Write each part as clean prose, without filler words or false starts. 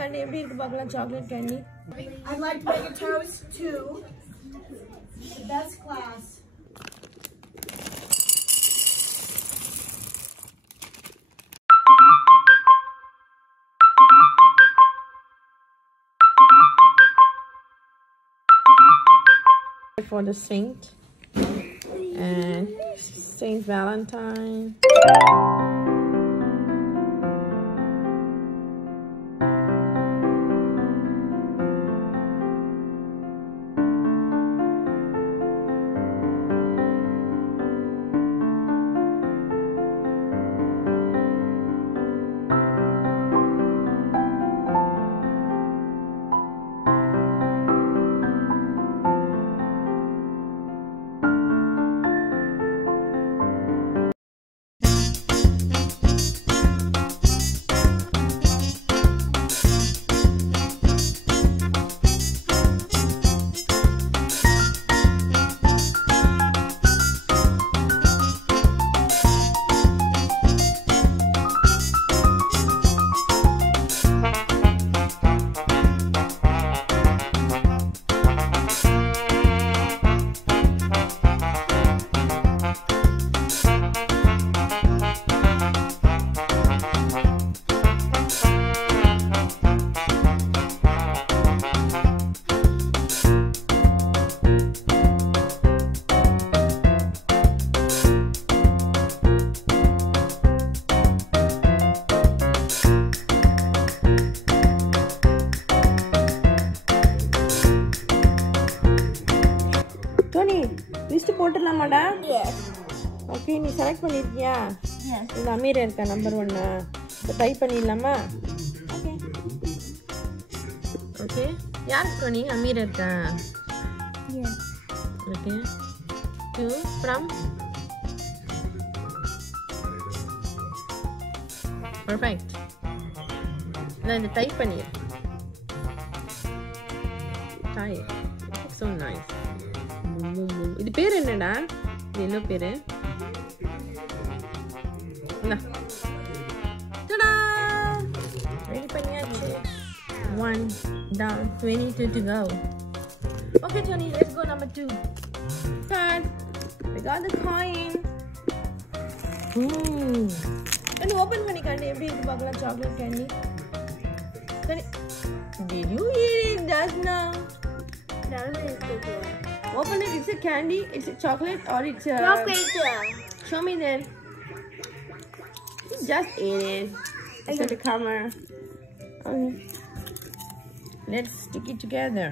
candy. Every chocolate candy. I'd like to make a toast to the best class. For the saint and Saint Valentine. Tony, list போட்டுடலாமாடா? Yes. Okay, நீ select பண்ணிருக்கியா? Yes. இந்த அமீர் இருக்கா number 1. இப்போ type பண்ணிடலாமா? Okay. Okay. யாருக்கு Tony Amir இருக்கா? Yes. Okay. To from Perfect. நான் இந்த type பண்ணிரு. Type. So nice. இது பேர் என்னடா? இது என்ன பேரு? Ta-da! Ready பண்ணியாச்சு. 1 down, 22 to go. Okay, Tony, let's go number 2. Card. We got the coin. Ooh. And open பண்ணி காண்டி எப்படி இருக்கு பார்க்கலாம் chocolate candy. Sorry. Did you eat it just now? Open it. It's a candy. It's a chocolate or it's a Chocolate. Show me then. Just eat it. Look at the camera. Okay. Let's stick it together.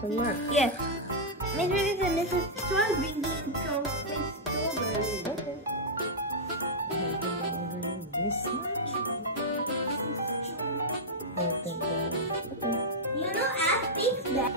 For what? Yes. Mrs. Strawberry. Okay. This much? Okay. You know, ask things that.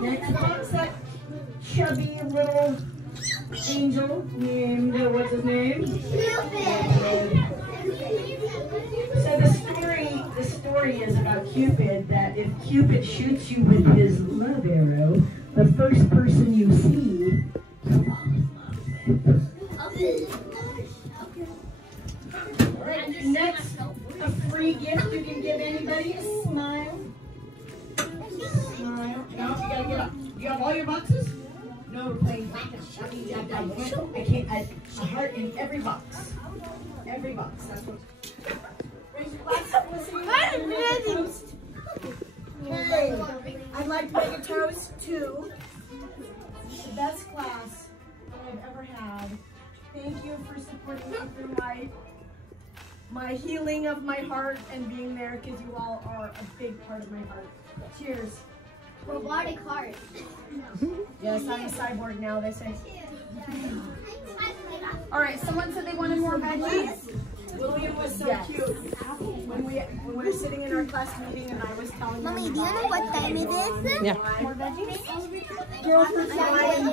Next box, that chubby little angel named, what's his name? Cupid. So the story is about Cupid, that if Cupid shoots you with his love arrow, the first person you see, you'll fall in love with. Alright, next, a free gift you can give anybody, a smile. Smile. No, you gotta get up. You have all your boxes? No, we're playing. I can't. A heart in every box. Every box. That's what. Raise your glass. I'd like to make a toast to the best class that I've ever had. Thank you for supporting me through my healing of my heart and being there, because you all are a big part of my heart. Cheers. Robotic heart. Yes, I'm a cyborg now, they say. Alright, someone said they wanted more veggies. William was so cute. When we were sitting in our class meeting and I was telling Mommy, them do you know what time it is? Yeah. more veggies. Girls for flying.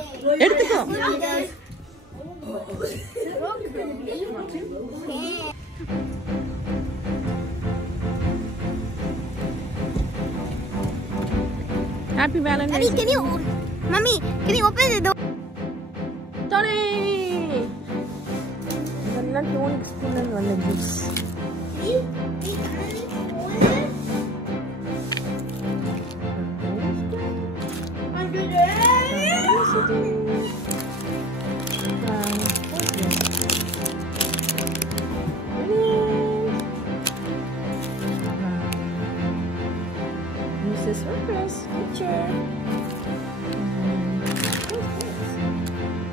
Happy Valentine's Day. Mommy, can you open the door? Tony! Iതെല്ലാം ടോണിക് സ്കൂളിൽ വന്ന gifts. Mrs. Workers, picture.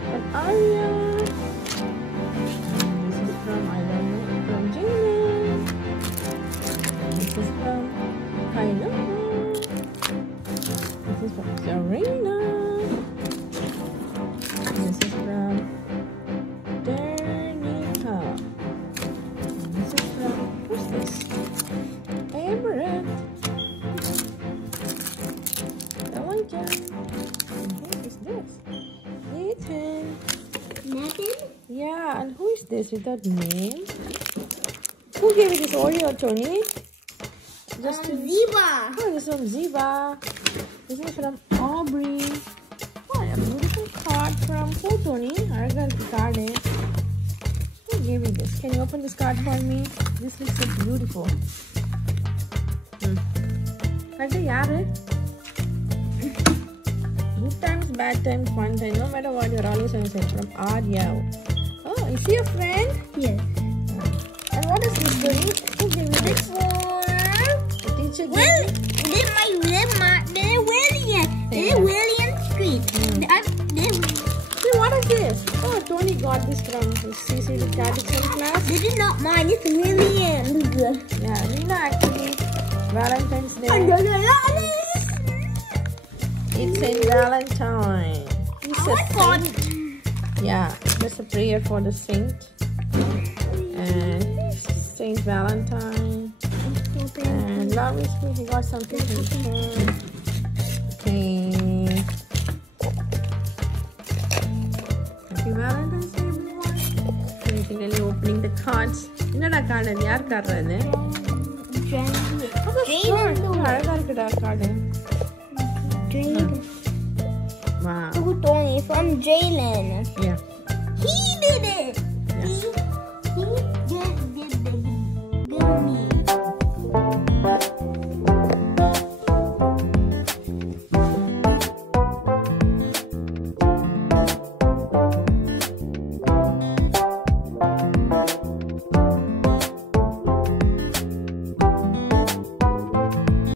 From Aria. This is from, I don't know, from Jency-in. This is from Kaino. This is from Serena. This is from Danica. This is from, who's this? Everett. Valentine. Who is this? Nathan. Nathan? Yeah, and who is this without name? Who gave you this Oreo, Tony? Ziba. Oh, this is from Ziba. This is from Aubrey. What a beautiful card from who, Tony? Arrogant card, eh? Who gave you this? Can you open this card for me? This looks so beautiful. Good times, bad times, fun times. No matter what, you're always on the side. From Arya. Oh, is she a friend? Yes. And what is this, Tony? Who gave you this? The teacher gave Well, you? this is my William. This is William Street. Hey, what is this? Oh, Tony got this from his CCD Catechism class. This is not mine. It's William's. Yeah, Rina actually. Valentine's Day. It's Saint Valentine. He's a saint. Yeah, just a prayer for the saint. And Saint Valentine. And love is me. He got something to share. Okay. Happy Valentine's Day, everyone. Basically opening the cards. You know that card? Yaar kar rahe the? Jency. to that card then. Jalen. Wow. Two Tony from Jalen. Yeah.